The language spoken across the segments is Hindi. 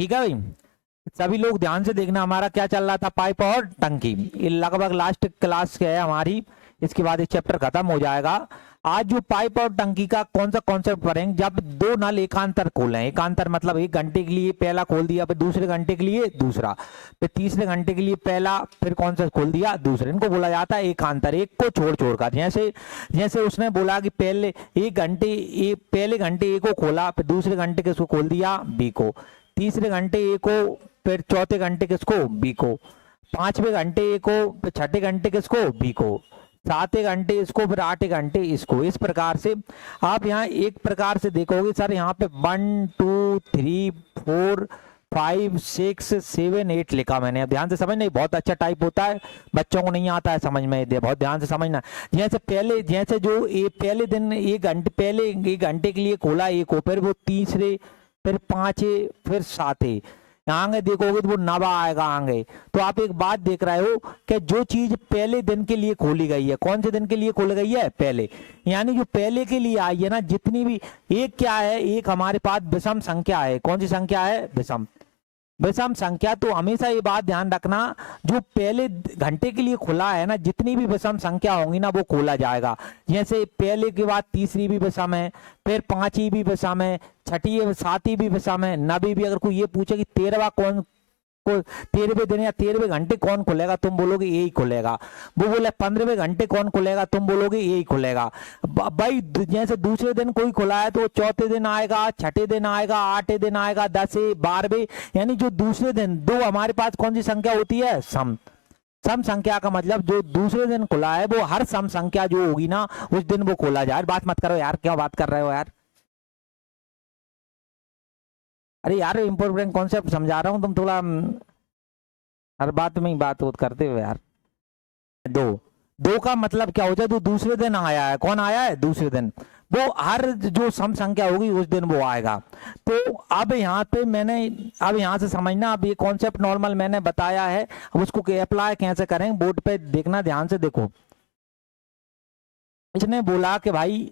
ठीक है भाई, सभी लोग ध्यान से देखना। हमारा क्या चल रहा था, पाइप और टंकी। ये लगभग लास्ट क्लास है हमारी, इसके बाद ये चैप्टर खत्म हो जाएगा। आज जो पाइप और टंकी का कौन सा कॉन्सेप्ट पढ़ेंगे, जब दो नल एकांतर खोलें, एकांतर मतलब 1 घंटे के लिए पहला खोल दिया, फिर दूसरे घंटे के लिए दूसरा, फिर तीसरे घंटे के लिए पहला, फिर कौन सा खोल दिया दूसरे, इनको बोला जाता है एकांतर, एक को छोड़ छोड़ कर। जैसे जैसे उसने बोला कि पहले 1 घंटे पहले घंटे ए को खोला, फिर दूसरे घंटे किसको खोल दिया, बी को, तीसरे घंटे ए को, फिर चौथे घंटे किसको, बी को, पांचवें घंटे ए को, फिर छठे घंटे किसको, बी को, सातवें घंटे इसको, फिर आठवें घंटे इसको। इस प्रकार से आप यहाँ एक प्रकार से देखोगे सर, यहाँ पे 1 2 3 4 5 6 7 8 लिखा मैंने। अब ध्यान से समझना, बहुत अच्छा टाइप होता है, बच्चों को नहीं आता है समझ में, बहुत ध्यान से समझना। जैसे जो पहले दिन 1 घंटे पहले 1 घंटे के लिए खोला ए को, फिर वो तीसरे, फिर पांचवे, फिर सातवें, आगे देखोगे तो वो नवा आएगा आगे। तो आप एक बात देख रहे हो कि जो चीज पहले दिन के लिए खोली गई है, कौन से दिन के लिए खोली गई है, पहले, यानी जो पहले के लिए आई है ना, जितनी भी, एक क्या है, एक हमारे पास विषम संख्या है। कौन सी संख्या है, विषम विषम संख्या। तो हमेशा ये बात ध्यान रखना, जो पहले घंटे के लिए खुला है ना, जितनी भी विषम संख्या होंगी ना वो खोला जाएगा। जैसे पहले के बाद तीसरी भी विषम है, फिर पांचवी भी विषम है, छठी सातवीं भी विषम है, नवी भी। अगर कोई ये पूछे कि 13वां कौन को 13वें दिन या 13वें घंटे कौन खुलेगा, तुम बोलोगे यही खुलेगा। वो बोले 15वें घंटे कौन खुलेगा, तुम बोलोगे यही खुलेगा। भाई जैसे दूसरे दिन कोई खुला है तो चौथे दिन आएगा, छठे दिन आएगा, आठवें दिन आएगा, 10वें 12वें, यानी जो दूसरे दिन दो हमारे पास कौन सी संख्या होती है, सम। सम संख्या का मतलब जो दूसरे दिन खुला है वो हर सम संख्या जो होगी ना उस दिन वो खोला जाए। बात मत करो यार, क्यों बात कर रहे हो यार, अरे यार इंपॉर्टेंट कॉन्सेप्ट समझा रहा हूँ, तुम थोड़ा हर बात में ही बात करते हो यार। दो दो का मतलब क्या हो जाए, जो दूसरे दिन आया है, कौन आया है, दूसरे दिन, वो हर जो सम संख्या होगी उस दिन वो आएगा। तो अब यहाँ पे मैंने, अब यहाँ से समझना, अब ये कॉन्सेप्ट नॉर्मल मैंने बताया है, अब उसको अप्लाई कैसे करें बोर्ड पे देखना, ध्यान से देखो। इसने बोला कि भाई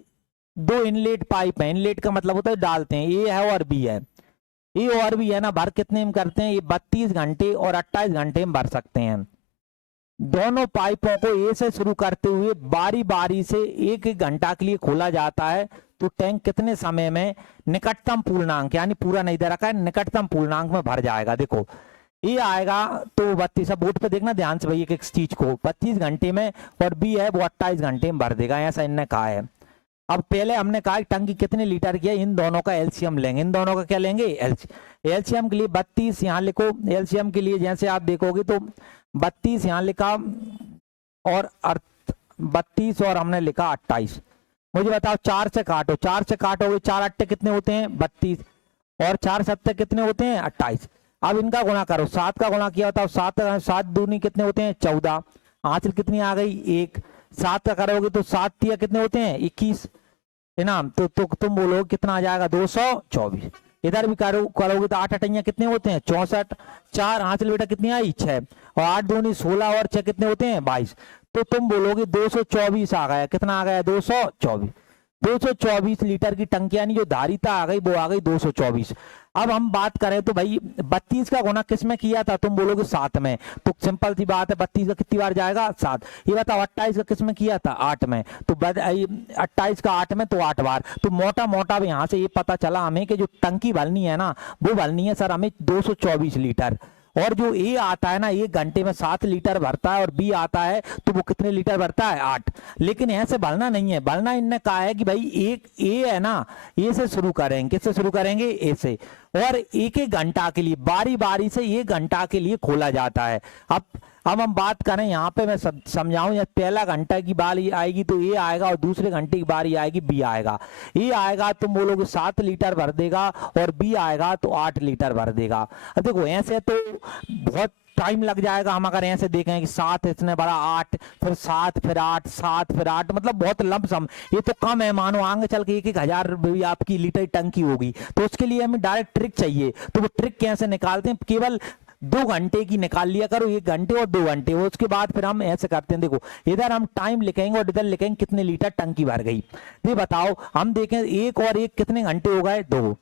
दो इनलेट पाइप है, इनलेट का मतलब होता है डालते हैं, ए है और बी है, ये और भी है ना, भर कितने में करते हैं, ये 32 घंटे और 28 घंटे में भर सकते हैं। दोनों पाइपों को ए से शुरू करते हुए बारी बारी से 1-1 घंटा के लिए खोला जाता है। तो टैंक कितने समय में निकटतम पूर्णांक, यानी पूरा नहीं दे रखा है, निकटतम पूर्णांक में भर जाएगा। देखो ये आएगा तो 32, बोर्ड पे देखना ध्यान से भाई एक चीज को, 32 घंटे में, और बी है वो 28 घंटे में भर देगा, ऐसा इनने कहा है। अब पहले हमने कहा टंकी कितने लीटर की है, इन दोनों का एलसीएम लेंगे, इन दोनों का क्या लेंगे, एलसीएम के लिए 32 यहाँ लिखो, एलसीएम के लिए जैसे आप देखोगे तो 32 यहाँ लिखा, और 32 और हमने लिखा 28। मुझे बताओ 4 से काटो, 4 से काटोगे, 4 अट्टे कितने होते हैं, 32, और 4 सत्ते कितने होते हैं, 28। अब इनका गुणा करो, 7 का गुणा किया बताओ, 7 दूनी कितने होते हैं, 14, आंचल कितनी आ गई, 1, 7 का करोगे तो 7 तिया कितने होते हैं, 21 इनाम, तो तुम बोलो कितना आ जाएगा, 224। इधर भी करोगे तो 8 अटैया कितने होते हैं, 64, 4 आंचल बेटा कितनी आई, 6, और 8 दूनी 16, और 6 कितने होते हैं, 22। तो तुम बोलोगे 224 आ गया, कितना आ गया, 224। 224 लीटर की टंकी, यानी जो धारिता आ गई वो आ गई 224। अब हम बात करें तो भाई 32 का गुना किस में किया था, तुम बोलोगे 7 में, तो सिंपल सी बात है 32 का कितनी बार जाएगा, 7। ये बताओ 28 का किस में किया था, 8 में, तो 28 का 8 में तो 8 बार। तो मोटा मोटा यहाँ से ये पता चला हमें कि जो टंकी भरनी है ना वो भरनी है सर हमें 224 लीटर। और जो ए आता है ना 1 घंटे में 7 लीटर भरता है, और बी आता है तो वो कितने लीटर भरता है, 8। लेकिन ऐसे भरना नहीं है, भरना इनने कहा है कि भाई एक ए है ना, ए से शुरू करेंगे, किससे शुरू करेंगे, ए से, और 1-1 घंटा के लिए बारी बारी से 1 घंटा के लिए खोला जाता है। अब हम बात करें यहाँ पे, मैं समझाऊं, या पहला घंटा की बारी आएगी तो ए आएगा, और दूसरे घंटे की बारी आएगी बी आएगा। ए आएगा तुम बोलोगे 7 लीटर भर देगा, और बी आएगा तो 8 लीटर भर देगा। अब देखो ऐसे तो बहुत टाइम लग जाएगा, हम अगर ऐसे देखें कि 7 इसने भरा, 8, फिर 7, फिर 8, 7, फिर 8, मतलब बहुत लमसम, ये तो कम है। मानो आगे चल के 1-1 हजार आपकी लीटर टंकी होगी, तो उसके लिए हमें डायरेक्ट ट्रिक चाहिए। तो वो ट्रिक कैसे निकालते हैं, केवल 2 घंटे की निकाल लिया करो, 1 घंटे और 2 घंटे, उसके बाद फिर हम ऐसे करते हैं। देखो इधर हम टाइम लिखेंगे और इधर लिखेंगे कितने लीटर टंकी भर गई। ये बताओ हम देखें 1 और 1 कितने घंटे हो गए, 2,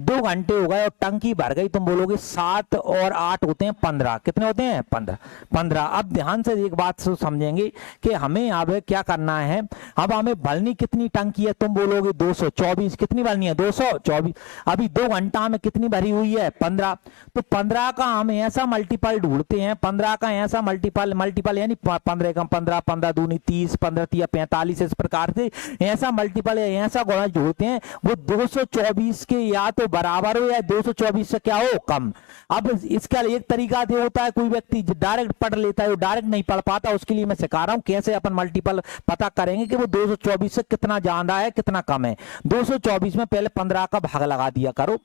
2 घंटे हो गए और टंकी भर गई, तुम बोलोगे 7 और 8 होते हैं 15, कितने होते हैं 15, 15। अब ध्यान से एक बात समझेंगे कि हमें अब क्या करना है, अब हमें भरनी कितनी टंकी है, तुम बोलोगे 224, कितनी भरनी है 224। अभी 2 घंटा में कितनी भरी हुई है 15, तो 15 का हम ऐसा मल्टीपल ढूंढते हैं, 15 का ऐसा मल्टीपल मल्टीपल यानी 15 कम 15, 15 दूनी 30, 15 तिया 45, इस प्रकार से ऐसा मल्टीपल या ऐसा गुणा जोड़ते हैं वो 224 के या तो बराबर हो या 224 से क्या हो कम। अब इसका एक तरीका ये होता है, कोई व्यक्ति डायरेक्ट पढ़ लेता है, डायरेक्ट नहीं पढ़ पाता, उसके लिए मैं सिखा रहा हूं कैसे अपन मल्टीपल पता करेंगे कि वो 224 से कितना ज्यादा है कितना कम है। 224 में पहले 15 का भाग लगा दिया करो,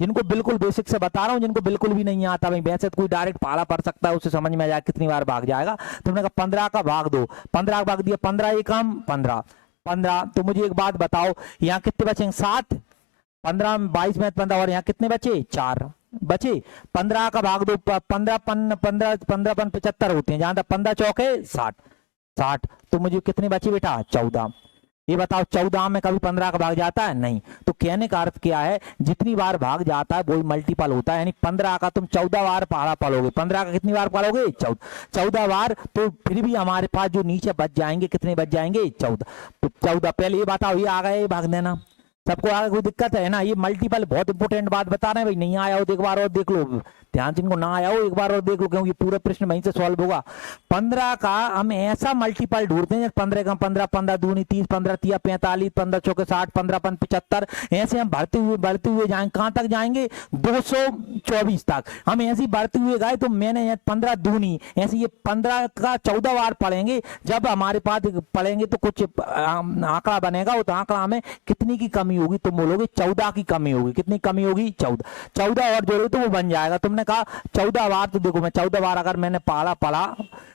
जिनको बिल्कुल बेसिक से बता रहा हूं, जिनको बिल्कुल भी नहीं आता भाई वैसे तो कोई डायरेक्ट पाला पढ़ सकता है, उससे समझ में आ जाए कितनी बार भाग जाएगा। तुमने कहा 15 का भाग दो, 15 का भाग दिया, 15 एकम 15, 15। तो मुझे एक बात बताओ यहाँ कितने बचेंगे 7, 15 22 में 15 और यहाँ कितने बचे 4 बचे। 15 का भाग दो, 15 15 15 15 75 होते हैं, जहां तक 15 चौके 60, 60। तो मुझे कितने बचे बेटा 14। ये बताओ 14 में कभी 15 का भाग जाता है नहीं। तो कहने का अर्थ क्या है, जितनी बार भाग जाता है वही मल्टीपल होता है, यानी 15 का तुम 14 बार पढ़ा पढ़ोगे, 15 का कितनी बार पढ़ोगे 14 बार, तो फिर भी हमारे पास जो नीचे बच जाएंगे कितने बच जाएंगे 14। तो 14 पहले ये बताओ ये आ गए ये भाग देना, सबको आगे कोई दिक्कत है ना, ये मल्टीपल बहुत इंपॉर्टेंट बात बता रहे हैं भाई, नहीं आया हो तो एक बार और देख लो, ध्यान से इनको ना आया हो एक बार और देख लो क्योंकि पूरा प्रश्न वहीं से सॉल्व होगा। 15 का हम ऐसा मल्टीपल ढूंढते हैं 15 का 15, 15 दूनी 30, 15 तिया 45, 15 चौके 60, 15 75, ऐसे हम बढ़ते हुए जाएंगे, कहां तक जाएंगे 224 तक। हम ऐसे ही बढ़ते हुए गए तो मैंने 15 दूनी ऐसे ये 15 का 14 बार पढ़ेंगे, जब हमारे पास पढ़ेंगे तो कुछ आंकड़ा बनेगा, वो तो आंकड़ा में कितनी की कमी होगी, तुम बोलोगे 14 की कमी होगी, कितनी कमी होगी 14, 14 और जोड़ोगे तो वो बन जाएगा। तुमने कहा 14 बार, तो देखो मैं 14 बार अगर मैंने पढ़ा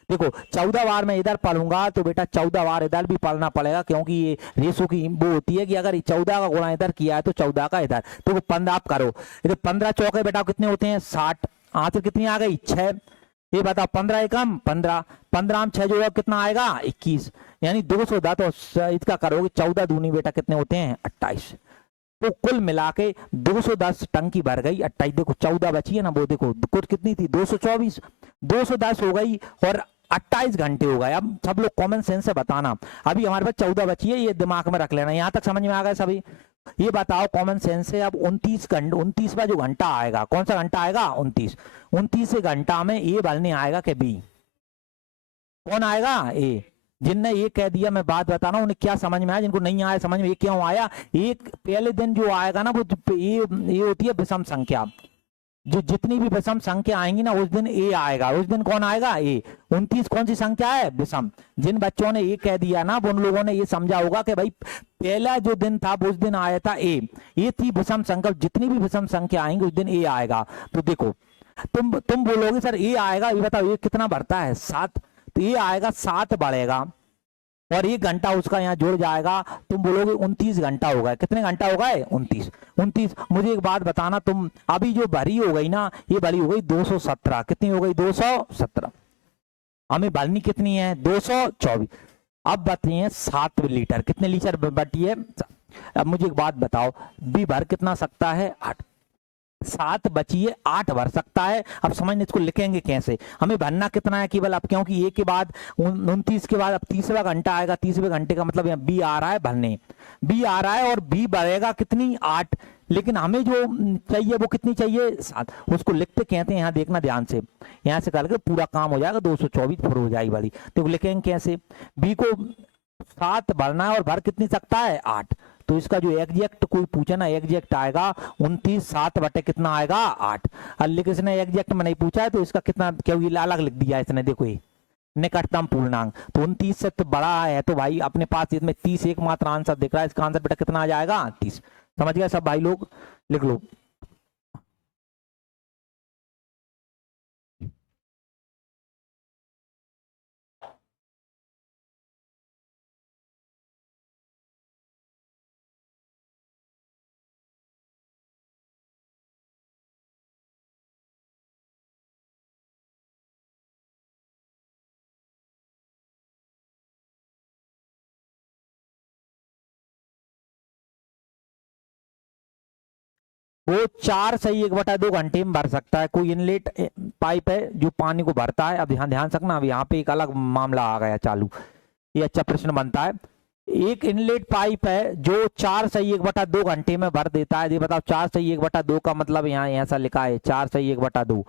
देखो 14 बार मैं इधर पढ़ूंगा तो बेटा 14 बार इधर भी पढ़ना पड़ेगा, क्योंकि ये रेशो की वो होती है कि अगर 14 का गुणा इधर किया है तो 14 का इधर, तो 15 आप करो, इधर 15 चौके बेटा कितने होते हैं 60, आंसर कितनी आ गई 6। ये बताओ 15 एकम 15, 15 में 6 जोड़ो कितना आएगा 21, यानी 210। तो इसका करोगे 14 दूनी बेटा कितने होते हैं 28। तो कुल मिला के 210 टंकी भर गई, 28 देखो 14 बची है ना, वो देखो कुल कितनी थी 224, 210 हो गई और 28 घंटे हो गए। अब सब लोग कॉमन सेंस से बताना, अभी हमारे पास 14 बची है, ये दिमाग में रख लेना, यहां तक समझ में आ गए सभी। ये बताओ कॉमन सेंस से, अब 29 घंटे 29वां जो घंटा आएगा, कौन सा घंटा आएगा 29, 29 घंटा में ए भरने आएगा कि बी, कौन आएगा ए। जिनने ये कह दिया मैं बात बता रहा हूँ उन्हें क्या समझ में आया, जिनको नहीं आया समझ में ये क्यों आया, एक पहले दिन जो आएगा ना वो ये होती है विषम संख्या, जो जितनी भी विषम संख्या आएंगी ना उस दिन ए आएगा, उस दिन कौन आएगा ए। 29 कौन सी संख्या है विषम। जिन बच्चों ने ये कह दिया ना उन लोगों ने ये समझा होगा कि भाई पहला जो दिन था उस दिन आया था ए, ये थी विषम संख्या, जितनी भी विषम संख्या आएंगी उस दिन ए आएगा। तो देखो तुम बोलोगे सर ए आएगा, ये बताओ ये कितना बढ़ता है 7, तो ये आएगा 7 बढ़ेगा और 1 घंटा उसका यहाँ जुड़ जाएगा, तुम बोलोगे 29 घंटा हो गए, कितने घंटा हो गए 29, 29। मुझे एक बात बताना, तुम अभी जो भरी हो गई ना ये भरी हो गई 217, कितनी हो गई 217, हमें भरनी कितनी है 224। अब बताइए 7 लीटर कितने लीटर बटी है। अब मुझे एक बात बताओ बी भर कितना सकता है 8, 7 बचिए 8 भर सकता है। अब समझ इसको लिखेंगे कैसे, हमें भरना कितना है केवल, अब क्योंकि ए के बाद 29 के बाद अब तीसरा घंटा आएगा, तीसरे घंटे का मतलब यहाँ बी आ रहा है भरने, बी आ रहा है और बी भरेगा कितनी 8, लेकिन हमें जो चाहिए वो कितनी चाहिए 7, उसको लिखते कहते हैं, यहाँ देखना ध्यान से, यहाँ से करके पूरा काम हो जाएगा 224 फिर हो जाएगी वाली। तो लिखेंगे कैसे, बी को 7 भरना है और भर कितनी सकता है 8, तो इसका जो एग्जैक्ट कोई पूछे ना एग्जैक्ट आएगा 29, 7 बटे कितना आएगा 8। लेकिन इसने एग्जैक्ट में नहीं पूछा है तो इसका कितना क्योंकि अलग लिख दिया इसने, देखो ये निकटतम पूर्णांक, तो 29 से तो बड़ा है, तो भाई अपने पास इसमें 30 एकमात्र आंसर दिख रहा है, इसका आंसर बेटा कितना आ जाएगा 30। समझ गया सब भाई लोग, लिख लो। वो 4/1/2 घंटे में भर सकता है। कोई इनलेट पाइप है जो पानी को भरता है। अब ध्यान सकना, अब यहाँ पे एक अलग मामला आ गया चालू, ये अच्छा प्रश्न बनता है। एक इनलेट पाइप है जो 4/1/2 घंटे में भर देता है। ये बताओ 4/1/2 का मतलब यहाँ ऐसा लिखा है 4/1/2।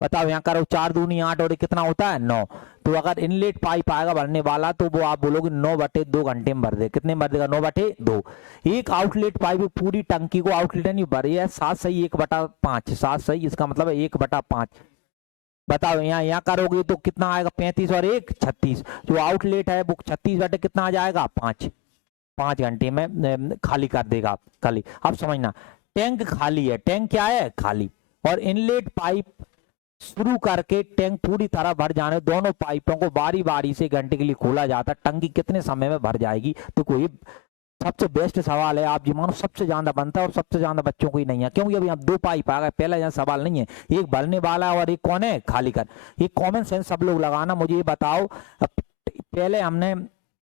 बताओ यहाँ करो 4 दूनी 8 और ये कितना होता है 9। तो अगर इनलेट पाइप आएगा भरने वाला तो वो आप बोलोगे 9/2 घंटे में भर दे। कितने में भर देगा? 9/2। एक आउटलेट पाइप पूरी टंकी को आउटलेट नहीं भर है 7/1/5। 7 इसका मतलब है 1/5। बताओ यहाँ करोगे तो कितना आएगा? 35 और 1 36। जो आउटलेट है वो 36 बटे कितना आ जाएगा? 5। 5 घंटे में खाली कर देगा खाली। अब समझना, टैंक खाली है, टैंक क्या है? खाली। और इनलेट पाइप शुरू करके टैंक पूरी तरह भर जाने, दोनों पाइपों को बारी बारी से घंटे के लिए खोला जाता है। टंकी कितने समय में भर जाएगी? तो कोई सबसे बेस्ट सवाल है, आप जी मानो सबसे ज्यादा बनता है और सबसे ज्यादा बच्चों को ही नहीं है, क्योंकि अभी यहाँ 2 पाइप आ गए। पहला यहाँ सवाल नहीं है, एक भरने वाला है और एक कौन है? खाली कर। ये कॉमन सेंस सब लोग लगाना। मुझे ये बताओ, पहले हमने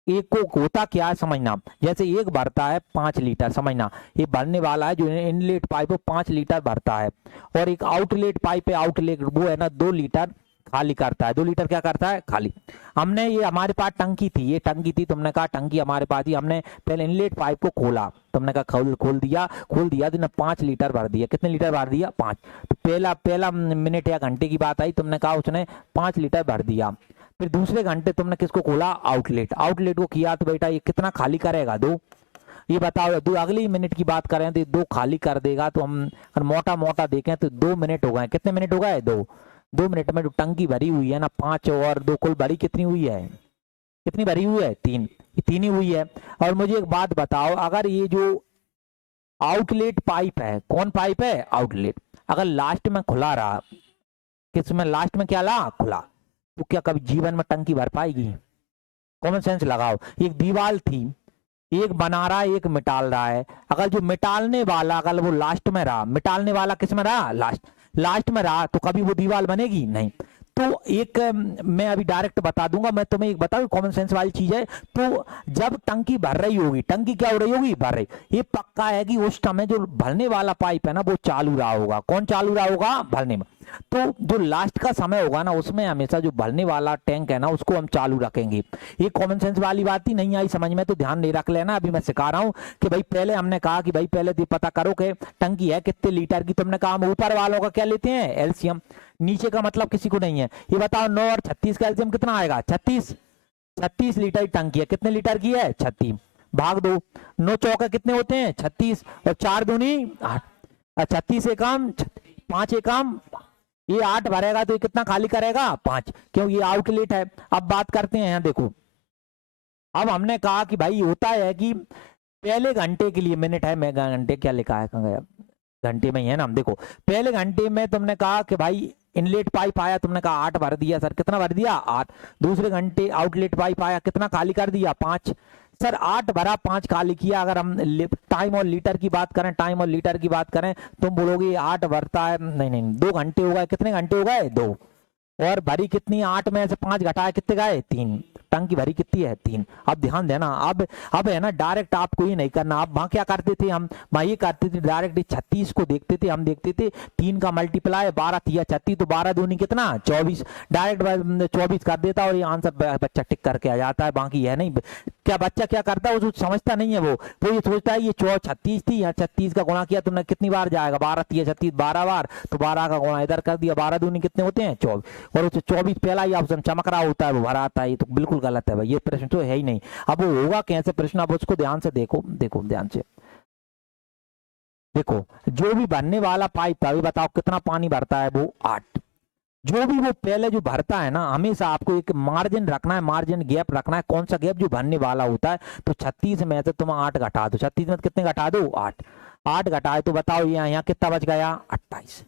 एक को होता क्या है समझना। जैसे एक भरता है 5 लीटर, समझना ये भरने वाला है जो इनलेट पाइप 5 लीटर भरता है, और एक आउटलेट पाइप है, आउटलेट वो है ना 2 लीटर खाली करता है। 2 लीटर क्या करता है? खाली। हमने ये हमारे पास टंकी थी, ये टंकी थी, तुमने कहा टंकी हमारे पास थी, हमने पहले इनलेट पाइप को खोला, तुमने कहा खोल दिया तो 5 लीटर भर दिया। कितने लीटर भर दिया? 5। तो पहला मिनट या घंटे की बात आई, तुमने कहा उसने 5 लीटर भर दिया। फिर दूसरे घंटे तुमने किसको खोला? आउटलेट को किया, तो बेटा ये कितना खाली करेगा? 2। ये बताओ, 2 अगली मिनट की बात करें तो 2 खाली कर देगा। तो हम मोटा मोटा देखें तो 2 मिनट हो गए। कितने मिनट हो गए? 2 मिनट में जो टंकी भरी हुई है ना 5 और 2 कुल भरी कितनी हुई है? कितनी भरी हुई है? 3। ये 3 ही हुई है। और मुझे एक बात बताओ, अगर ये जो आउटलेट पाइप है, कौन पाइप है? आउटलेट, अगर लास्ट में खुला रहा, किसमें लास्ट में क्या रहा? खुला, तो क्या कभी जीवन में टंकी भर पाएगी? कॉमन सेंस लगाओ। एक दीवार थी, एक बना रहा है एक मिटाल रहा है। अगर जो मिटालने वाला अगर वो लास्ट में रहा, मिटालने वाला किस में रहा? लास्ट में रहा, तो कभी वो दीवार बनेगी नहीं। तो एक मैं अभी डायरेक्ट बता दूंगा, मैं तुम्हें एक बताऊं कॉमन सेंस वाली चीज है। तो जब टंकी भर रही होगी, टंकी क्या हो रही होगी? भर रही। ये पक्का है कि उस समय जो भरने वाला पाइप है ना वो चालू रहा होगा। कौन चालू रहा होगा? भरने में। तो जो लास्ट का समय होगा ना उसमें हमेशा जो भरने वाला टैंक है ना उसको हम चालू रखेंगे। ये कॉमन सेंस वाली बात ही नहीं आई समझ में तो ध्यान नहीं रख लेना। अभी मैं सिखा रहा हूँ कि भाई पहले हमने कहा कि भाई पहले तो पता करो कि टंकी है कितने लीटर की। तुमने कहा हम ऊपर वालों का क्या लेते हैं? एलसीएम। नीचे का मतलब किसी को नहीं है। ये बताओ 9 और 36 का एलसीएम कितना आएगा? 36 लीटर की टंकी है। कितने लीटर की है? 36। भाग दो, 9 चौके कितने होते हैं? 36 और 4 दूनी 8। 36 एकम 5 एकम ये 8 भरेगा तो ये कितना खाली करेगा? 5, क्यों ये आउटलेट है। अब बात करते हैं यहाँ देखो, अब हमने कहा कि भाई होता है कि पहले घंटे के लिए मिनट है, मैं घंटे क्या लिखा है कहाँ गया? घंटे में ही है ना। हम देखो पहले घंटे में तुमने कहा कि भाई इनलेट पाइप आया, तुमने कहा 8 भर दिया सर। कितना भर दिया? 8। दूसरे घंटे आउटलेट पाइप आया, कितना खाली कर दिया? 5। सर 8 भरा 5 खाली किया। अगर हम टाइम और लीटर की बात करें, टाइम और लीटर की बात करें, तुम बोलोगे 8 भरता है, नहीं 2 घंटे हो गए। कितने घंटे हो गए? 2। और भरी कितनी? 8 में से 5 घटाए कितने गए? 3। टंकी भरी कितनी है? 3। अब ध्यान देना, अब है ना डायरेक्ट आपको ये नहीं करना। आप वहां क्या करते थे? हम वहां ये करते थे डायरेक्ट 36 को देखते थे। हम देखते थे 3 का मल्टीप्लाई 12 3 36, तो 12 दूनी कितना? 24। डायरेक्ट 24 कर देता और ये आंसर बच्चा टिक करके आ जाता है। बाकी है नहीं। क्या बच्चा क्या करता है? वो समझता नहीं है। वो ये सोचता है ये 36 थी, यहाँ 36 का गुणा किया तुमने, कितनी बार जाएगा? 12 3 36, 12 बार, तो 12 का गुणा इधर कर दिया। 12 दूनी कितने होते हैं? 24। और उसे 24 पहला ही ऑप्शन चमक रहा होता है, वो भरा आता है। ये तो बिल्कुल गलत है भाई, ये प्रश्न तो है ही नहीं। अब वो होगा कैसे प्रश्न? अब उसको ध्यान से देखो ध्यान से देखो। जो भी भरने वाला पाइप है, अभी बताओ कितना पानी भरता है? वो 8। जो भी वो पहले जो भरता है ना, हमेशा आपको एक मार्जिन रखना है, मार्जिन गैप रखना है। कौन सा गैप? जो भरने वाला होता है। तो 36 में से तुम 8 घटा दो। 36 में कितने घटा दो? 8 घटाए तो बताओ यहाँ कितना बच गया? 28।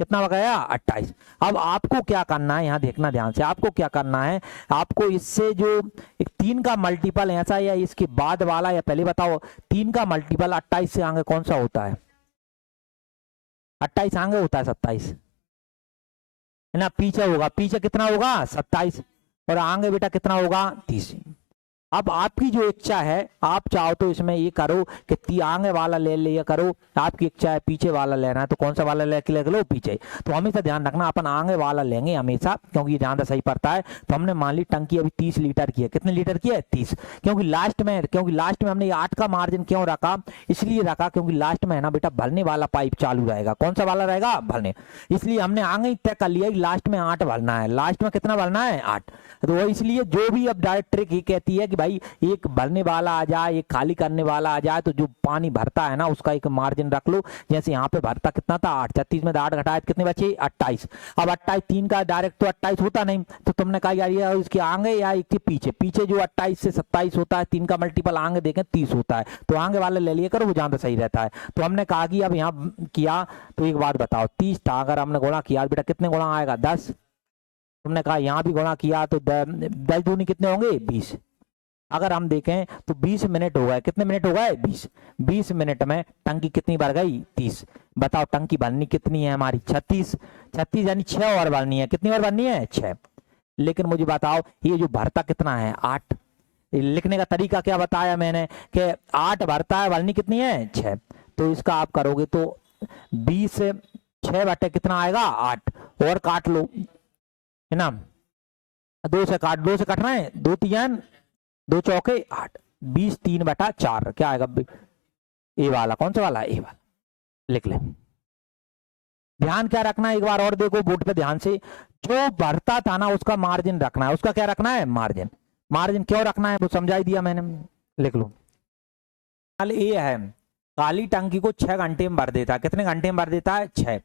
कितना बच गया? 28। अब आपको क्या करना है, यहाँ देखना ध्यान से, आपको क्या करना है? आपको इससे जो एक 3 का मल्टीपल ऐसा या इसके बाद वाला, या पहले बताओ 3 का मल्टीपल 28 से आगे कौन सा होता है? 28 आगे होता है 27 है ना। पीछे होगा, पीछे कितना होगा? 27। और आगे बेटा कितना होगा? 30। अब आपकी जो इच्छा है, आप चाहो तो इसमें ये करो कि आगे वाला ले लिया करो, आपकी इच्छा है पीछे वाला लेना है तो कौन सा वाला ले लो, पीछे। तो हमेशा ध्यान रखना अपन आगे वाला लेंगे हमेशा, क्योंकि ये ज़्यादा सही पड़ता है। तो हमने मान ली टंकी अभी 30 लीटर की है, कितने लीटर की है 30, क्योंकि लास्ट में हमने 8 का मार्जिन क्यों रखा, इसलिए रखा क्योंकि लास्ट में है ना बेटा भरने वाला पाइप चालू रहेगा। कौन सा वाला रहेगा, भरने, इसलिए हमने आगे ही तय कर लिया लास्ट में 8 भरना है। लास्ट में कितना भरना है, 8। तो इसलिए जो भी अब डायरेक्ट ट्रिक ये कहती है कि भाई एक भरने वाला आ जाए, एक खाली करने वाला आ जाए, तो जो पानी भरता है ना उसका एक मार्जिन रख लो। जैसे यहाँ पे भरता कितना था 8, 36 में 8 घटाए कितने बचे 28। अब 28 3 का डायरेक्ट तो 28 होता नहीं, तो तुमने कहा यार ये इसके आगे या इसके पीछे, पीछे जो 28 से 27 होता है 3 का मल्टीपल आगे देखें 30 होता है, तो आगे वाले ले लिया करो, वो ज्यादा सही रहता है। तो हमने कहा कि अब यहाँ किया तो एक बात बताओ 30 था, अगर हमने गुणा किया बेटा कितने गुणा आएगा 10। तुमने कहा यहाँ भी गुणा किया तो 10 दूनी कितने होंगे 20। अगर हम देखें तो 20 मिनट हो गए, कितने मिनट हो गए 20। 20 मिनट में टंकी कितनी भर गई 30। बताओ टंकी भरनी कितनी है हमारी 36, 36 यानी 6 और भरनी है। कितनी और भरनी है 6। लेकिन मुझे बताओ ये जो भरता कितना है 8। लिखने का तरीका क्या बताया मैंने कि 8 भरता है, भरनी कितनी है 6। तो इसका आप करोगे तो 20 6 बटे कितना आएगा 8, और काट लो है ना, 2 से काट, 2 से काटना है 2 3 2 चौके 8, 20 3/4 क्या आएगा ए वाला, कौन सा वाला ए वाला, लिख ले। ध्यान क्या रखना है एक बार और देखो बोर्ड पे ध्यान से, जो भरता था ना उसका मार्जिन रखना है, उसका क्या रखना है मार्जिन। मार्जिन क्यों रखना है वो समझा ही दिया मैंने, लिख लो। ए है काली टंकी को 6 घंटे में भर देता है, कितने घंटे में भर देता है 6।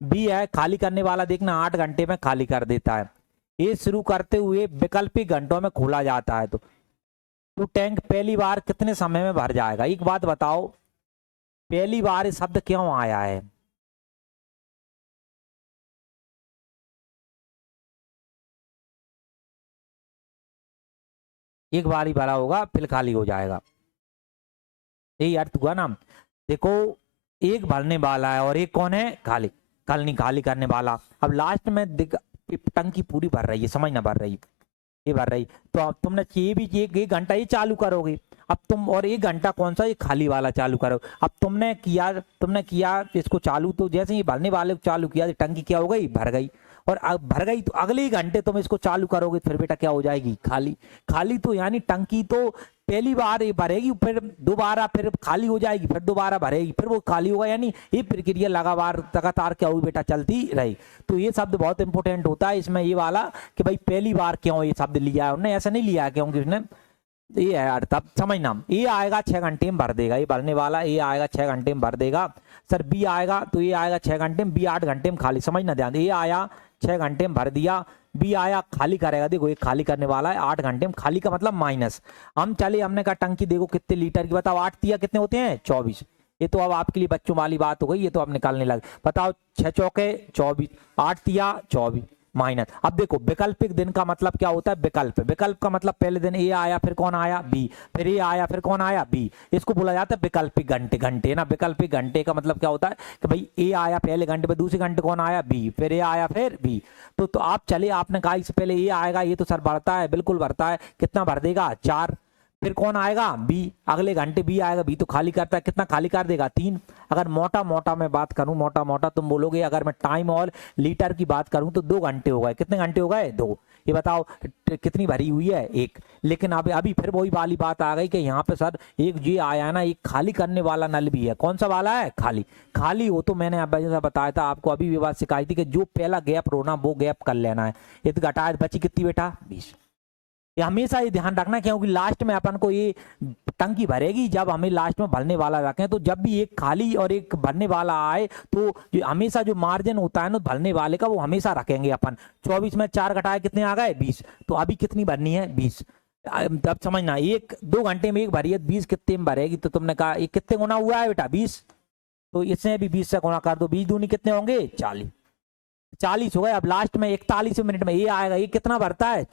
बी है खाली करने वाला देखना 8 घंटे में खाली कर देता है। ए शुरू करते हुए वैकल्पिक घंटों में खोला जाता है, तो टैंक पहली बार कितने समय में भर जाएगा। एक बात बताओ पहली बार शब्द क्यों आया है, एक बार ही भरा होगा फिर खाली हो जाएगा, यही अर्थ हुआ ना। देखो एक भरने वाला है और एक कौन है खाली, कल नहीं खाली करने वाला। अब लास्ट में टंकी पूरी भर रही है, समझ ना भर रही, ये भर रही, तो अब तुमने ये भी एक घंटा ये चालू करोगे अब तुम, और 1 घंटा कौन सा ये खाली वाला चालू करो। अब तुमने किया इसको चालू, तो जैसे ही भरने वाले को चालू किया तो टंकी क्या हो गई भर गई, और अब भर गई तो अगले ही घंटे तुम इसको चालू करोगे फिर बेटा क्या हो जाएगी खाली। खाली तो यानी टंकी तो पहली बार ये भरेगी, फिर दोबारा फिर खाली हो जाएगी, फिर दोबारा भरेगी, फिर वो खाली होगा, यानी ये प्रक्रिया लगातार क्या होगी बेटा चलती रहेगी। तो ये शब्द बहुत इंपॉर्टेंट होता है इसमें ये वाला कि भाई पहली बार क्यों ये शब्द लिया है उन्होंने, ऐसा नहीं लिया है क्योंकि उसने ये है अर्थ। अब समझना ये आएगा 6 घंटे में भर देगा, ये भरने वाला ये आएगा 6 घंटे में भर देगा। सर बी आएगा तो ये आएगा 6 घंटे में, बी 8 घंटे में खाली, समझना ध्यान, ये आया 6 घंटे में भर दिया, बी आया खाली करेगा, देखो ये खाली करने वाला है 8 घंटे में, खाली का मतलब माइनस। हम चले हमने कहा टंकी देखो कितने लीटर की, बताओ 8 तिया कितने होते हैं 24। ये तो अब आपके लिए बच्चों वाली बात हो गई, ये तो अब निकालने लगे, बताओ 6 चौके 24, 8 तिया 24 माइनस। अब देखो वैकल्पिक दिन का मतलब क्या होता है, विकल्प का मतलब पहले दिन ए आया फिर कौन आया बी, फिर ए आया फिर कौन आया बी, इसको बोला जाता है वैकल्पिक घंटे ना। वैकल्पिक घंटे का मतलब क्या होता है कि भाई ए आया पहले घंटे पे, दूसरे घंटे कौन आया बी, फिर ए आया फिर बी। तो आप चले आपने कहा इससे पहले ए आएगा, ये तो सर भरता है, बिल्कुल भरता है, कितना भर देगा 4, फिर कौन आएगा बी, अगले घंटे बी आएगा, बी तो खाली करता है, कितना खाली कर देगा 3। अगर मोटा मैं बात करूं, मोटा तुम बोलोगे, अगर मैं टाइम और लीटर की बात करूं तो 2 घंटे हो गए, कितने घंटे हो गए 2। ये बताओ कितनी भरी हुई है 1। लेकिन अभी फिर वही वाली बात आ गई कि यहाँ पे सर एक ये आया ना, एक खाली करने वाला नल भी है, कौन सा वाला है खाली हो, तो मैंने जैसा बताया था आपको अभी भी बात सिखाई थी कि जो पहला गैप रोना वो गैप कर लेना है। ये घटाए बची कितनी बेटा 20। ये हमेशा ये ध्यान रखना, क्योंकि लास्ट में अपन को ये टंकी भरेगी जब हमें लास्ट में भरने वाला रखें, तो जब भी एक खाली और एक भरने वाला आए तो हमेशा जो मार्जिन होता है ना भरने वाले का वो हमेशा रखेंगे अपन। 24 में 4 घटाए कितने आ गए 20, तो अभी कितनी भरनी है 20। अब समझना 2 घंटे में एक भरी है 20 कितने में भरेगी, तो तुमने कहा ये कितने गुना हुआ है बेटा 20, तो इसमें भी 20 से गुना कर दो, 20 दूनी कितने होंगे 40 हो गए। अब लास्ट में 41 मिनट में ये आएगा, ये कितना भरता है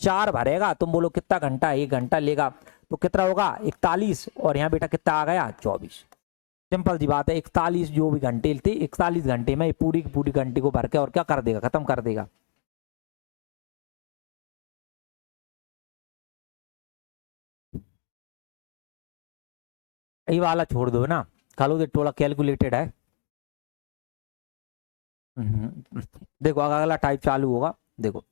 4 भरेगा, तुम बोलो कितना घंटा, 1 घंटा लेगा, तो कितना होगा 41, और यहाँ बेटा कितना आ गया 24। सिंपल सी बात है, 41 जो भी घंटे थे 41 घंटे में पूरी की पूरी घंटे को भर के और क्या कर देगा खत्म कर देगा। ये वाला छोड़ दो ना, खालो दे टोला कैलकुलेटेड है। देखो अगला टाइप चालू होगा, देखो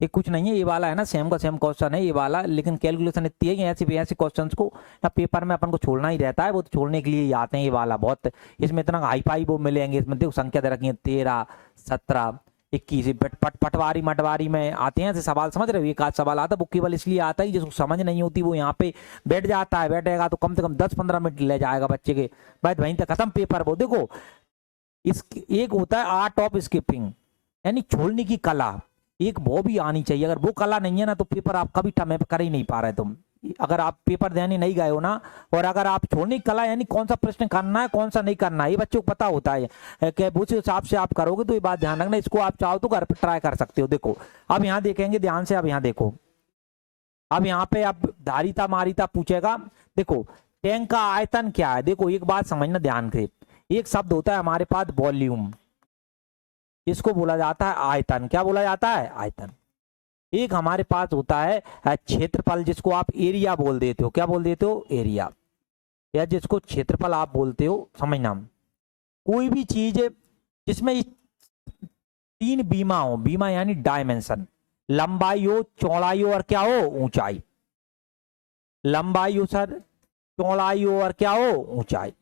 ये कुछ नहीं है, ये वाला है ना सेम का सेम क्वेश्चन है ये वाला, लेकिन कैलकुलेशन इतनी है कि ऐसे ऐसे क्वेश्चंस को ना पेपर में अपन को छोड़ना ही रहता है, वो तो छोड़ने के लिए ही आते हैं ये वाला। बहुत इसमें इतना हाई फाई वो मिलेंगे, इसमें देखो संख्या दे रखी है 13 17 21। पटवारी मटवारी में आते हैं ऐसे सवाल, समझ रहे हो, एक आध सवाल आता है वो केवल इसलिए आता है जिसको समझ नहीं होती वो यहाँ पे बैठ जाता है, बैठेगा तो कम से कम 10-15 मिनट ले जाएगा बच्चे के, बस वहीं तक खत्म पेपर। वो देखो इस एक होता है आर्ट ऑफ स्किपिंग, यानी छोड़ने की कला, एक वो भी आनी चाहिए। अगर वो कला नहीं है ना तो पेपर आप कभी टाइम कर ही नहीं पा रहे तुम। अगर आप पेपर देने नहीं गए हो ना, और अगर आप छोड़ने की कला यानी कौन सा प्रश्न करना है कौन सा नहीं करना है ये बच्चों को पता होता है कि उस हिसाब से आप करोगे तो ये बात ध्यान रखना। इसको आप चाहो तो घर पर ट्राई कर सकते हो। देखो अब यहाँ देखेंगे ध्यान से, अब यहाँ देखो, अब यहाँ पे अब धारिता मारिता पूछेगा। देखो टैंक का आयतन क्या है, देखो एक बात समझना ध्यान से, एक शब्द होता है हमारे पास वॉल्यूम, इसको बोला जाता है आयतन। क्या बोला जाता है? आयतन। एक हमारे पास होता है क्षेत्रफल, जिसको आप एरिया बोल देते हो। क्या बोल देते हो? एरिया, या जिसको क्षेत्रफल आप बोलते हो। समझना, कोई भी चीज जिसमें 3 बीमा हो, बीमा यानी डायमेंशन, लंबाई हो, चौड़ाई हो और क्या हो? ऊंचाई। लंबाई हो सर, चौड़ाई हो और क्या हो? ऊंचाई।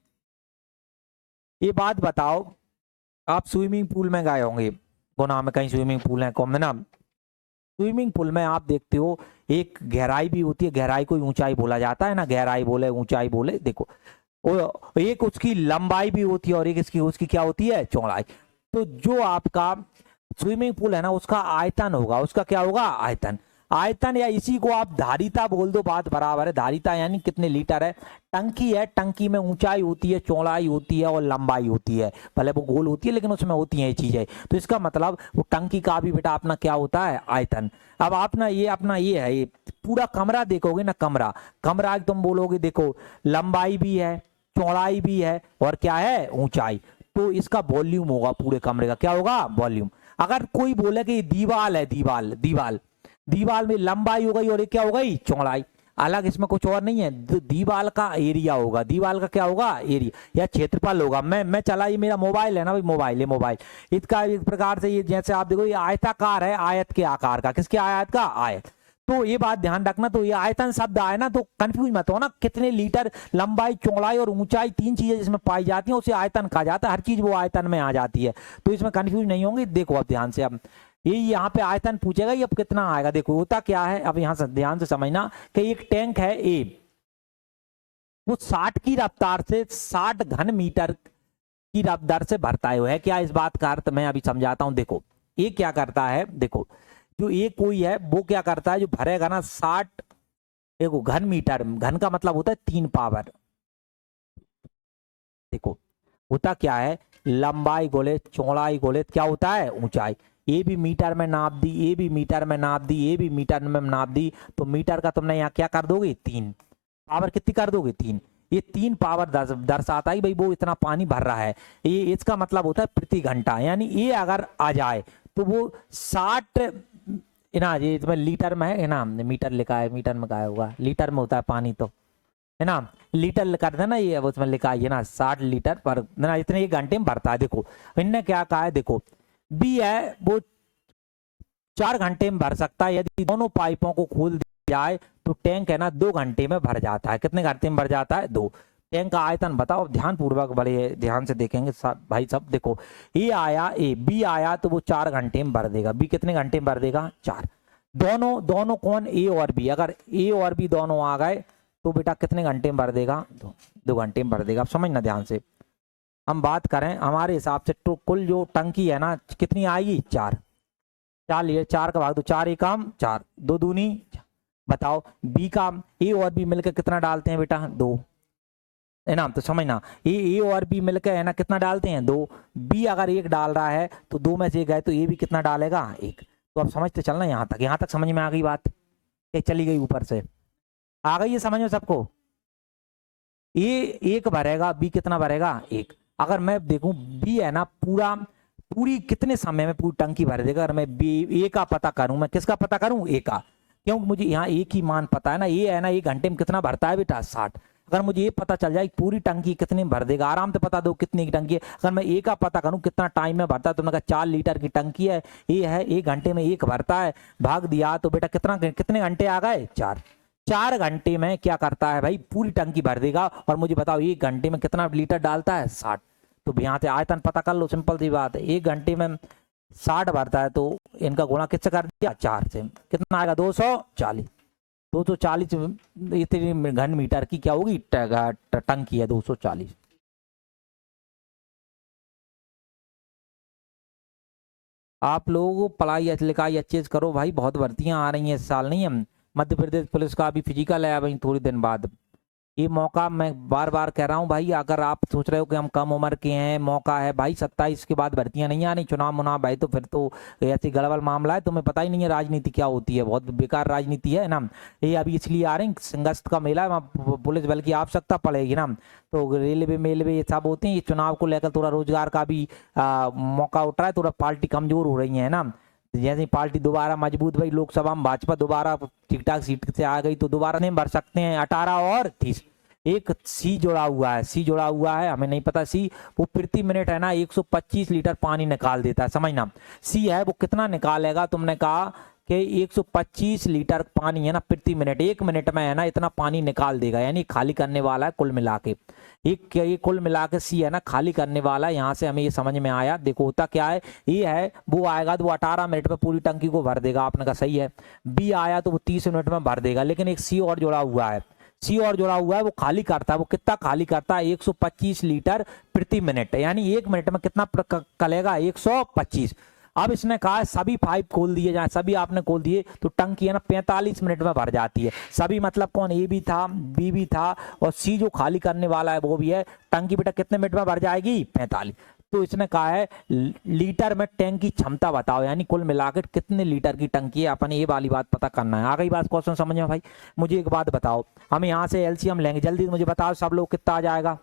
ये बात बताओ, आप स्विमिंग पूल में गए होंगे, गुना में कहीं स्विमिंग पूल है कौन ना, स्विमिंग पूल में आप देखते हो एक गहराई भी होती है, गहराई को ऊंचाई बोला जाता है ना, गहराई बोले ऊंचाई बोले। देखो वो एक उसकी लंबाई भी होती है और एक इसकी उसकी क्या होती है? चौड़ाई। तो जो आपका स्विमिंग पूल है ना उसका आयतन होगा, उसका क्या होगा? आयतन। आयतन या इसी को आप धारिता बोल दो, बात बराबर है। धारिता यानी कितने लीटर है। टंकी है, टंकी में ऊंचाई होती है, चौड़ाई होती है और लंबाई होती है, भले वो गोल होती है लेकिन उसमें होती है ये चीजें। तो इसका मतलब वो टंकी का भी बेटा अपना क्या होता है? आयतन। अब अपना ये है, ये पूरा कमरा देखोगे ना, कमरा कमरा तुम बोलोगे देखो लंबाई भी है, चौड़ाई भी है और क्या है? ऊंचाई। तो इसका वॉल्यूम होगा पूरे कमरे का, क्या होगा? वॉल्यूम। अगर कोई बोले कि दीवाल है, दीवाल दीवाल दीवाल में लंबाई हो गई और ये क्या हो गई? चौड़ाई। अलग इसमें कुछ और नहीं है, दीवाल का एरिया होगा, दीवाल का क्या होगा? एरिया या क्षेत्रफल होगा। मैं चला, ये मेरा मोबाइल है ना भाई, मोबाइल है, मोबाइल इसका एक प्रकार से ये जैसे आप देखो ये आयताकार है, आयत के आकार का। किसके? आयत का। आयत। तो ये बात ध्यान रखना, तो ये आयतन शब्द आए ना तो कंफ्यूज मत हो ना, कितने लीटर, लंबाई चौड़ाई और ऊंचाई 3 चीजें जिसमें पाई जाती हैं उसे आयतन कहा जाता है, हर चीज वो आयतन में आ जाती है, तो इसमें कंफ्यूज नहीं होंगे। देखो अब ध्यान से, अब ये यहाँ पे आयतन पूछेगा, ये अब कितना आएगा। देखो होता क्या है, अब यहाँ से ध्यान से समझना कि एक टैंक है ए, वो 60 की रफ्तार से 60 घन मीटर की रफ्तार से भरता है क्या? इस बात का अर्थ मैं अभी समझाता हूँ। देखो ये क्या करता है, देखो जो ये कोई है वो क्या करता है, जो भरेगा ना 60 देखो घन मीटर, घन का मतलब होता है 3 पावर। देखो होता क्या है, लंबाई गोले चौड़ाई गोले क्या होता है? ऊंचाई। ये भी मीटर में नाप दी, ये भी मीटर में नाप दी, ये भी मीटर में नाप दी, तो मीटर का तुमने यहाँ क्या कर दोगे? 3 पावर। कितनी कर दोगे? 3। ये 3 पावर दर्शाता है भाई वो इतना पानी भर रहा है। ये इसका मतलब होता है प्रति घंटा, यानी ये अगर आ जाए तो वो 60 ना, ये इसमें लीटर में है ना, मीटर लिखा है, मीटर में क्या होगा? लीटर में होता है पानी तो, है ना, लीटर कर देना, ये उसमें लिखा है ना 60 लीटर पर ना, इतने 1 घंटे में भरता है। देखो इनने क्या कहा है, देखो बी है वो 4 घंटे में भर सकता है, यदि दोनों पाइपों को खोल दिया जाए तो टैंक है ना 2 घंटे में भर जाता है। कितने घंटे में भर जाता है? 2। टैंक का आयतन बताओ, ध्यान पूर्वक बड़े ध्यान से देखेंगे भाई सब। देखो ए आया, ए बी आया तो वो 4 घंटे में भर देगा, बी कितने घंटे में भर देगा? 4। दोनों दोनों कौन? ए और बी। अगर ए और बी दोनों आ गए तो बेटा कितने घंटे में भर देगा? 2 घंटे में भर देगा। आप समझना ध्यान से, हम बात करें हमारे हिसाब से तो कुल जो टंकी है ना कितनी आएगी? 4। 4 लिए 4 का भाग दो, 4 एकम 4, 2 दूनी। बताओ बी का, ए और बी मिलकर कितना डालते हैं बेटा? 2, है ना। तो समझना ए और बी मिलकर है ना कितना डालते हैं? 2। बी अगर 1 डाल रहा है तो 2 में से 1 है तो ए भी कितना डालेगा? 1। तो अब समझते चलना, यहाँ तक समझ में आ गई बात? एक चली गई ऊपर से, आ गई है समझ में सबको? ए 1 भरेगा, बी कितना भरेगा? 1। अगर मैं देखूं बी है ना पूरी कितने समय में पूरी टंकी भर देगा, अगर मैं बी ए का पता करूं, मैं किसका पता करूं? ए का, क्योंकि मुझे यहाँ ए की मान पता है ना, ये है ना 1 घंटे में कितना भरता है बेटा? 60। अगर मुझे ये पता चल जाए पूरी टंकी कितने भर देगा, आराम से पता दो कितनी की टंकी है। अगर मैं एक का पता करूं कितना टाइम में भरता है, तो मैंने कहा 4 लीटर की टंकी है, ये है 1 घंटे में 1 भरता है, भाग दिया तो बेटा कितना कितने घंटे आ गए 4। 4 घंटे में क्या करता है भाई, पूरी टंकी भर देगा। और मुझे बताओ 1 घंटे में कितना लीटर डालता है 60। तो यहाँ से आयतन पता कर लो, सिंपल सी बात है। 1 घंटे में 60 भरता है, तो इनका गुणा किससे कर दिया 4 से, कितना आएगा 240। 240 इतनी घन मीटर की क्या होगी टंकी है 240। आप लोग पढ़ाई लिखाई अच्छे से करो भाई, बहुत भर्तियां आ रही हैं इस साल। नहीं है मध्य प्रदेश पुलिस का अभी फिजिकल है भाई थोड़ी दिन बाद। ये मौका मैं बार बार कह रहा हूँ भाई, अगर आप सोच रहे हो कि हम कम उम्र के हैं, मौका है भाई 27 के बाद भर्तियां नहीं आ रही, चुनाव मुनाव भाई, तो फिर तो ऐसी गड़बड़ मामला है। तुम्हें पता ही नहीं है राजनीति क्या होती है, बहुत बेकार राजनीति है ना। ये अभी इसलिए आ रही, संगस्त का मेला है, वहाँ पुलिस बल की आवश्यकता पड़ेगी ना। तो रेलवे मेलवे ये सब होते हैं, ये चुनाव को लेकर थोड़ा रोजगार का भी मौका उठ रहा है, थोड़ा पार्टी कमजोर हो रही है ना। जैसे पार्टी दोबारा मजबूत भाई, लोकसभा में भाजपा दोबारा ठीक ठाक सीट से आ गई, तो दोबारा नहीं भर सकते हैं 18 और 30। एक सी जोड़ा हुआ है, सी जोड़ा हुआ है, हमें नहीं पता सी, वो प्रति मिनट है ना 125 लीटर पानी निकाल देता है, समझना। सी है वो कितना निकालेगा, तुमने कहा कि 125 लीटर पानी है ना प्रति मिनट, 1 मिनट में है ना इतना पानी निकाल देगा, यानी खाली करने वाला है कुल मिला के। ये कुल मिला के सी है ना खाली करने वाला है। यहाँ से हमें ये समझ में आया, देखो होता क्या है, ये है वो आएगा तो वो 18 मिनट में पूरी टंकी को भर देगा, आपने कहा सही है। बी आया तो वो 30 मिनट में भर देगा, लेकिन एक सी और जुड़ा हुआ है, सी और जुड़ा हुआ है, वो खाली करता है। वो कितना खाली करता है 125 लीटर प्रति मिनट, यानी 1 मिनट में कितना कलेगा 125। अब इसने कहा सभी पाइप खोल दिए जाए, सभी आपने खोल दिए तो टंकी है ना 45 मिनट में भर जाती है। सभी मतलब कौन, ए भी था, बी भी था, और सी जो खाली करने वाला है वो भी है। टंकी बेटा कितने मिनट में भर जाएगी 45। तो इसने कहा है लीटर में टैंक की क्षमता बताओ, यानी कुल मिलाकर कितने लीटर की टंकी है, अपन ये वाली बात पता करना है। आ गई बात, क्वेश्चन समझ में भाई। मुझे एक बात बताओ, हम यहाँ से एलसीएम लेंगे, जल्दी मुझे बताओ सब लोग कितना आ जाएगा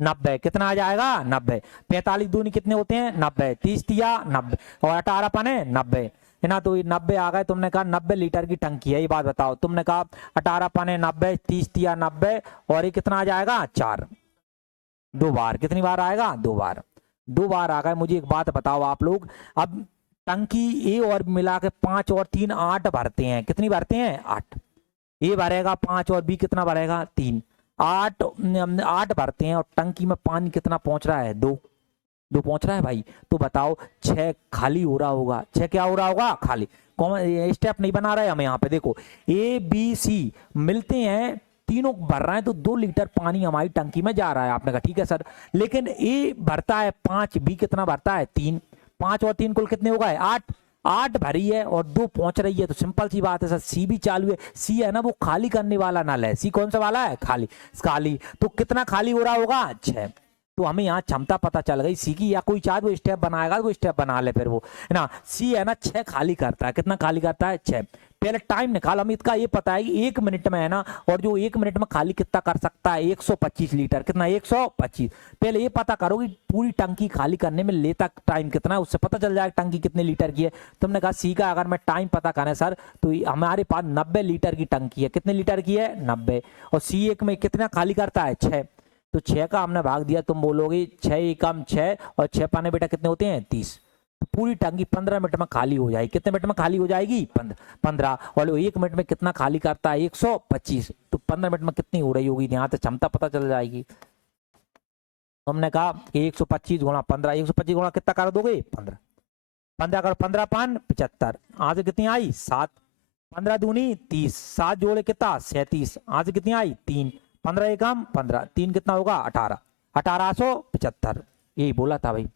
90। कितना आ जाएगा 90। 45 दूनी कितने होते हैं 90, 30 तिया 90 और 18 पने 90 है ना। तो ये 90 आ गए, तुमने कहा 90 लीटर की टंकी है, ये बात बताओ। तुमने कहा 18 पने 90, 30 तिया 90, और ये कितना आ जाएगा 4। 2 बार, कितनी बार आएगा 2 बार, 2 बार आ गए। मुझे एक बात बताओ आप लोग, अब टंकी ए और मिला के 5 और 3 8 भरते हैं, कितनी भरते हैं 8। ए भरेगा 5 और बी कितना भरेगा 3, 8 भरते हैं। और टंकी में पानी कितना पहुंच रहा है 2 पहुंच रहा है भाई। तो बताओ 6 खाली हो रहा होगा, 6 क्या हो रहा होगा खाली। स्टेप नहीं बना रहे हम यहाँ पे, देखो ए बी सी मिलते हैं, तीनों भर रहे हैं, तो 2 लीटर पानी हमारी टंकी में जा रहा है। आपने कहा ठीक है सर, लेकिन ए भरता है 5, बी कितना भरता है 3, 5 और 3 कुल कितने हो गए 8। 8 भरी है और 2 पहुंच रही है, तो सिंपल सी बात है सर, सी भी चालू है। सी है ना वो खाली करने वाला नल है, सी कौन सा वाला है खाली, खाली। तो कितना खाली हो रहा होगा 6। तो हमें यहाँ क्षमता पता चल गई सी की, या कोई चाहे वो स्टेप बनाएगा वो स्टेप बना ले फिर वो, है ना। सी है ना 6 खाली करता है, कितना खाली करता है 6। पहले टाइम निकाल, हमें इसका ये पता है कि 1 मिनट में है ना, और जो 1 मिनट में खाली कितना कर सकता है 125 लीटर, कितना 125। पहले ये पता करो कि पूरी टंकी खाली करने में लेता टाइम कितना है, उससे पता चल जाएगा टंकी कितने लीटर की है। तुमने कहा सी का अगर मैं टाइम पता करें सर, तो हमारे पास 90 लीटर की टंकी है, कितने लीटर की है 90, और सी 1 में कितना खाली करता है 6। तो 6 का हमने भाग दिया, तुम बोलोगे 6 एकम 6 और 6 पाने बेटा कितने होते हैं 30। तो पूरी टंकी 15 मिनट में खाली हो जाएगी, कितने मिनट में खाली हो जाएगी 15। और 1 मिनट में कितना खाली करता है 125, तो 15 मिनट में कितनी हो रही होगी, यहाँ से क्षमता पता चल जाएगी। हमने कहा कि 125 गुणा 15, 125 गुणा कितना कर दोगे 15, 15 कर 15 पान 75, आज कितनी आई 7, 15 दूनी 30, 7 जोड़े कितना 37, आज कितनी आई 3, 15 एकम 15, 3 कितना होगा 18, 1875। यही बोला था भाई।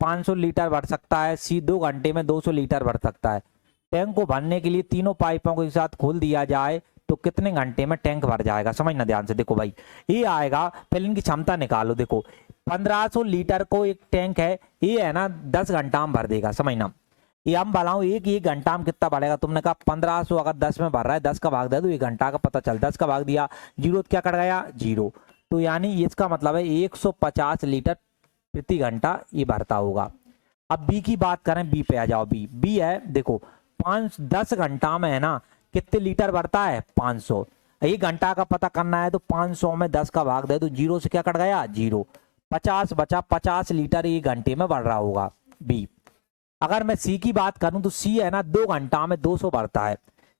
$500 लीटर भर सकता है, सी 2 घंटे में 200 लीटर भर सकता है। टैंक को भरने के लिए तीनों पाइपों को एक साथ खोल दिया जाए तो कितने घंटे में टैंक भर जाएगा, समझना ध्यान से। देखो भाई ये आएगा, पहले इनकी क्षमता निकालो। देखो 1500 लीटर को एक टैंक है, ये है ना 10 घंटा में भर देगा, समझना। ये हम बढ़ाऊं एक घंटा में कितना बढ़ेगा, तुमने कहा 1500 अगर 10 में भर रहा है, 10 का भाग दे दो 1 घंटा का पता चल, 10 का भाग दिया 0 क्या कट गया 0। तो यानी इसका मतलब है 150 लीटर प्रति घंटा ये भरता होगा। अब बी की बात करें, बी पे आ जाओ। बी है देखो 10 घंटा में है ना कितने लीटर बढ़ता है 500। एक घंटा का पता करना है तो 500 में 10 का भाग दे तो जीरो से क्या कट गया, जीरो। 50 बचा, 50 लीटर एक घंटे में बढ़ रहा होगा बी। अगर मैं सी की बात करूं तो सी है ना 2 घंटा में 200 बढ़ता है।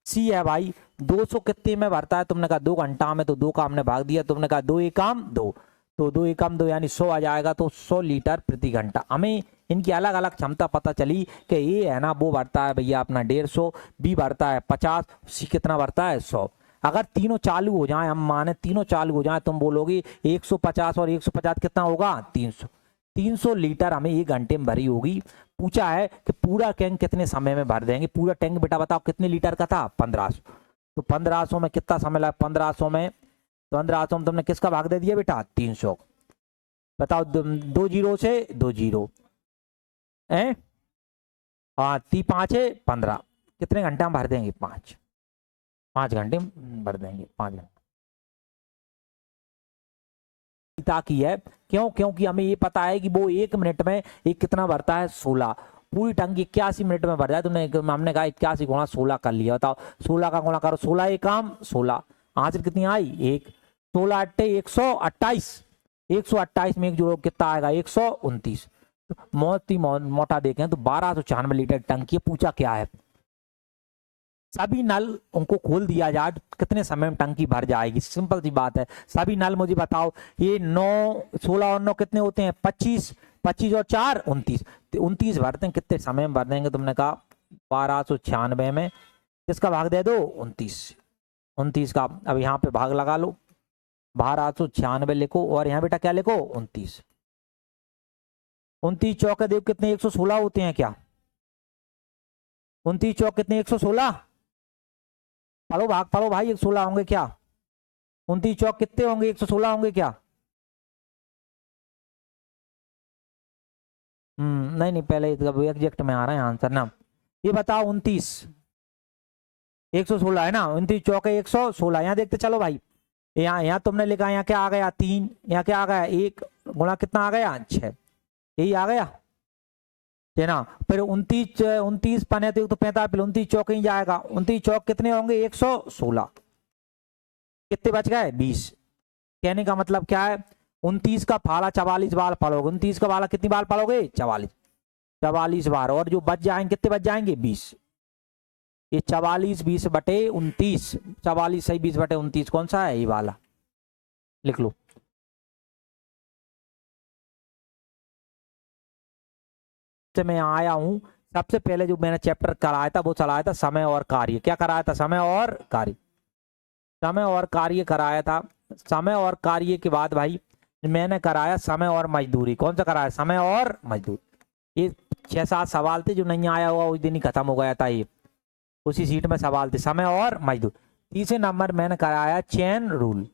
सी है भाई 200 कितने में बढ़ता है, तुमने कहा 2 घंटा में, तो 2 का हमने भाग दिया, तुमने कहा 2 एकम 2, तो 2 एकम 2 यानी 100 आ जाएगा, तो 100 लीटर प्रति घंटा। हमें इनकी अलग अलग क्षमता पता चली कि ये है ना वो बढ़ता है भैया अपना 150, बी बढ़ता है 50, सी कितना बढ़ता है 100। अगर तीनों चालू हो जाए, हम माने तीनों चालू हो जाए, तुम बोलोगे 150 और 150 कितना होगा 300। 300 लीटर हमें एक घंटे में भरी होगी। पूछा है कि पूरा टैंक कितने समय में भर देंगे। पूरा टैंक बेटा बताओ कितने लीटर का था 1500, तो 1500 में कितना समय लगा, 1500 में तुमने किसका भाग दे दिया बेटा 300। बताओ 2 जीरो से 2 जीरो है, हाँ 5 है 15, कितने घंटे में भर देंगे 5 घंटे में भर देंगे 5 घंटे की है। क्यों, क्योंकि हमें ये पता है कि वो 1 मिनट में एक कितना भरता है 16, पूरी टंकी 81 मिनट में भर जाए। तुमने हमने कहा 81 गुणा 16 कर लिया, बताओ 16 का गुणा करो 16 एक काम 16, आंसर कितनी आई 1, 16 अट्टे 128, 128 में एक जोड़ो कितना आएगा 129। मोटा देखें तो 1294 लीटर टंकी। पूछा क्या है, सभी नल उनको खोल दिया जाए कितने समय में टंकी भर जाएगी। सिंपल सी बात है, सभी नल मुझे बताओ, ये 9 16 और 9 कितने होते हैं 25, 25 और 4 29, 29 भरते हैं, कितने समय में भर देंगे। तुमने कहा 1296 में किसका भाग दे दो 29, 29 का। अब यहाँ पे भाग लगा लो, 1296 लिखो और यहाँ बेटा क्या लिखो 29, 29 चौके देखो कितने 116 होते हैं क्या, 29 चौक कितने 116, पढ़ो भाग पढ़ो भाई 116 होंगे क्या, 29 चौक कितने होंगे 116 होंगे क्या। नहीं नहीं पहले एग्जैक्ट में आ रहा है आंसर ना। ये बताओ 29 116 है ना, 29 चौक 116। यहाँ देखते चलो भाई, यहाँ तुमने लिखा यहाँ क्या आ गया 3, यहाँ क्या आ गया 1 गुणा कितना आ गया 6, यही आ गया है ना। फिर 29 पने तो 45, 29 चौक ही जाएगा, 29 चौक कितने होंगे 116, कितने बच गए 20। कहने का मतलब क्या है, 29 का फाड़ा 44 बार पढ़ोगे, 29 का फाड़ा कितनी बार पढ़ोगे 44 बार, और जो बच जाएंगे कितने बच जाएंगे 20। ये 44 20 बटे 29, 44 सही 20 बटे 29 कौन सा है ये वाला, लिख लो। मैं आया हूं, सबसे पहले जो मैंने चैप्टर कराया था वो चलाया था समय और कार्य। क्या कराया था, समय और कार्य, समय और कार्य कराया था। समय और कार्य के बाद भाई मैंने कराया समय और मजदूरी। कौन सा कराया, समय और मजदूरी। ये 6-7 सवाल थे, जो नहीं आया हुआ उस दिन ही खत्म हो गया था, ये उसी सीट में सवाल थे समय और मजदूर। तीसरे नंबर मैंने कराया चेन रूल,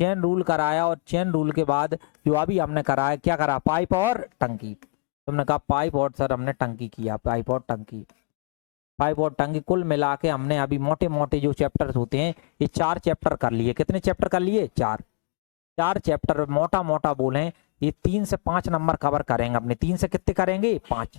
चेन रूल कराया, और चेन रूल के बाद जो अभी हमने कराया क्या करा, पाइप और टंकी। तुमने कहा पाइप और सर हमने टंकी किया, पाइप और टंकी, पाइप और टंकी। कुल मिला के हमने अभी मोटे मोटे जो चैप्टर्स होते हैं ये 4 चैप्टर कर लिए। कितने चैप्टर कर लिए 4 चैप्टर मोटा मोटा बोले, ये 3 से 5 नंबर कवर करेंगे अपने। 3 से कितने करेंगे 5,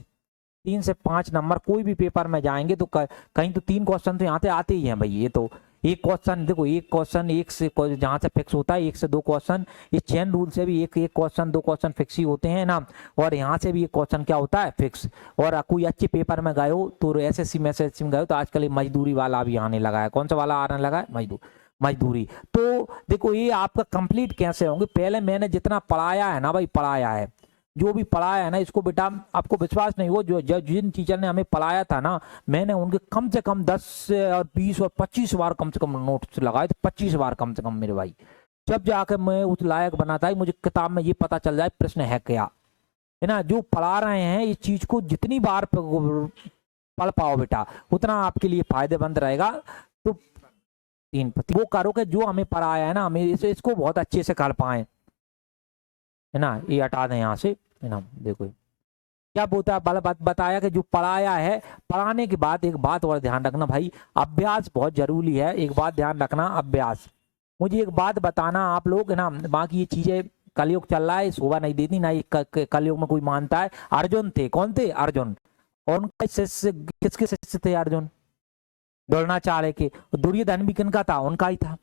3 से 5 नंबर। कोई भी पेपर में जाएंगे तो कहीं तो 3 क्वेश्चन तो यहाँ से आते ही हैं भाई। ये तो एक क्वेश्चन देखो, एक क्वेश्चन एक से जहाँ से फिक्स होता है 1 से 2 क्वेश्चन, ये चेन रूल से भी एक क्वेश्चन 2 क्वेश्चन फिक्स ही होते हैं ना, और यहाँ से भी एक क्वेश्चन क्या होता है फिक्स। और कोई अच्छे पेपर में गए हो तो एसएससी में गए हो तो आजकल ये मजदूरी वाला भी आने लगा है। कौन सा वाला आने लगा है, मजदूरी। तो देखो ये आपका कंप्लीट कैसे होंगे, पहले मैंने जितना पढ़ाया है ना भाई, पढ़ाया है जो भी पढ़ाया है ना, इसको बेटा आपको विश्वास नहीं हो, जो जिन टीचर ने हमें पढ़ाया था ना, मैंने उनके कम से कम 10 और 20 और 25 बार कम से कम नोट्स लगाए थे, 25 बार कम से कम मेरे भाई। जब जाकर मैं उस लायक बना था मुझे किताब में ये पता चल जाए प्रश्न है क्या, है ना। जो पढ़ा रहे हैं इस चीज को जितनी बार पढ़ पाओ बेटा उतना आपके लिए फायदेमंद रहेगा। तो 3 वो करो कि जो हमें पढ़ाया है ना, हमें इसको बहुत अच्छे से कर पाए, है ना। ये हटा दें यहाँ से, है ना। देखो क्या बताया कि जो पढ़ाया है, पढ़ाने के बाद एक बात और ध्यान रखना भाई, अभ्यास बहुत जरूरी है। एक बात ध्यान रखना, अभ्यास। मुझे एक बात बताना आप लोग, है ना, बाकी ये चीजें कलयुग चल रहा है, शोभा नहीं देती ना, ये कलयुग में कोई मानता है। अर्जुन थे, कौन थे? अर्जुन। और उनका शिष्य, किसके शिष्य थे अर्जुन? द्रोणाचार्य के। दुर्योधन भी किनका था? उनका ही था।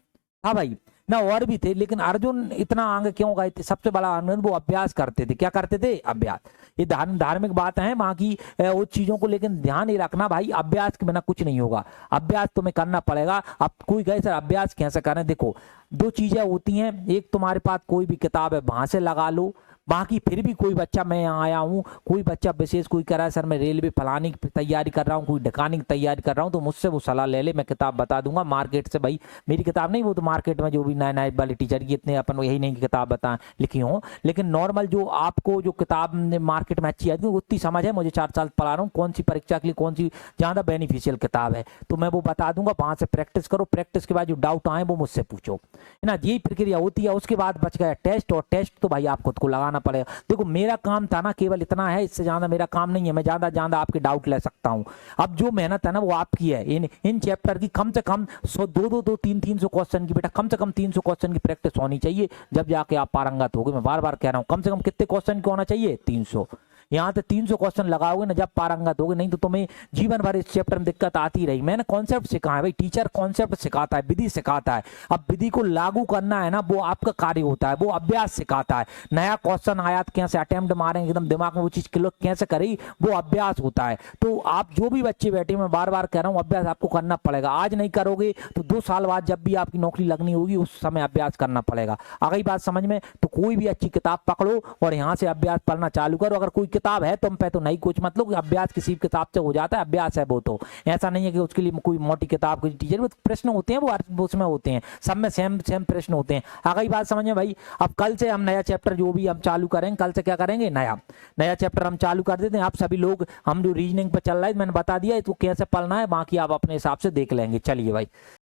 हाँ भाई ना, और भी थे, लेकिन अर्जुन इतना आगे क्यों गए थे? सबसे बड़ा आनंद, वो अभ्यास करते थे। क्या करते थे? अभ्यास। ये धार्मिक बात है, बाकी उस चीजों को लेकिन ध्यान ही रखना भाई, अभ्यास के बिना कुछ नहीं होगा। अभ्यास तुम्हें करना पड़ेगा। अब कोई कहे सर अभ्यास कैसे करें? देखो, दो चीजें होती हैं, एक तुम्हारे पास कोई भी किताब है वहां से लगा लो, बाकी फिर भी कोई बच्चा, मैं यहाँ आया हूँ, कोई बच्चा विशेष कोई कह रहा है सर मैं रेलवे फलाने की तैयारी कर रहा हूँ, कोई ढकाने की तैयारी कर रहा हूँ, तो मुझसे वो सलाह ले ले, मैं किताब बता दूंगा मार्केट से। भाई मेरी किताब नहीं, वो तो मार्केट में जो भी नए नए वाले टीचर की, इतने अपन यही नहीं कि किताब बता लिखी हो, लेकिन नॉर्मल जो आपको जो किताब मार्केट में अच्छी आती है उतनी समझ है, मुझे 4 साल पढ़ा रहा हूँ, कौन सी परीक्षा के लिए कौन सी ज़्यादा बेनिफिशियल किताब है, तो मैं वो बता दूंगा। वहां से प्रैक्टिस करो, प्रैक्टिस के बाद जो डाउट आए वो मुझसे पूछो, है ना। यही प्रक्रिया होती है। उसके बाद बच गया टेस्ट, और टेस्ट तो भाई आप खुद को लगाना पड़ेगा। देखो मेरा काम था ना केवल इतना है, इससे ज्यादा मेरा काम नहीं है, मैं ज्यादा ज्यादा आपके डाउट ले सकता हूँ। अब जो मेहनत है ना वो आपकी है, इन चैप्टर की कम से कम 100, 200, 300 क्वेश्चन की, बेटा कम से कम 300 क्वेश्चन की प्रैक्टिस होनी चाहिए, जब जाके आप पारंगत होगे। मैं बार बार कह रहा हूँ, कम से कम कितने क्वेश्चन की होना चाहिए? 300। यहाँ से 300 क्वेश्चन लगाओगे ना, जब पारंगत होगे, नहीं तो तुम्हें जीवन भर इस चैप्टर में दिक्कत आती रही। मैंने कॉन्सेप्ट सिखाया भाई, टीचर कॉन्सेप्ट सिखाता है, विधि सिखाता है। अब विधि को लागू करना है ना, वो आपका कार्य होता है, वो अभ्यास सिखाता है। नया क्वेश्चन आया तो कैसे अटेम्प्ट मारेंगे, एकदम दिमाग में वो चीज क्लिक कैसे करी, वो अभ्यास होता है। तो आप जो भी बच्चे बैठे, मैं बार बार कह रहा हूँ, अभ्यास आपको करना पड़ेगा। आज नहीं करोगे तो 2 साल बाद जब भी आपकी नौकरी लगनी होगी, उस समय अभ्यास करना पड़ेगा। आ गई बात समझ में? तो कोई भी अच्छी किताब पकड़ो और यहाँ से अभ्यास पढ़ना चालू करो। अगर कोई किताब है तुम पे तो नहीं कुछ मतलब, अभ्यास किसी किताब से हो जाता है, अभ्यास है वो, तो ऐसा नहीं है कि उसके लिए कोई मोटी किताब, कोई टीचर, वो प्रश्न होते हैं, वो उसमें होते हैं, सब में सेम सेम प्रश्न होते हैं। आ गई बात समझ में भाई? अब कल से हम नया चैप्टर जो भी हम चालू करेंगे, कल से क्या करेंगे, नया चैप्टर हम चालू कर देते हैं। आप सभी लोग, हम जो रीजनिंग पर चल रहा है मैंने बता दिया है, तो कैसे पढ़ना है बाकी आप अपने हिसाब से देख लेंगे। चलिए भाई।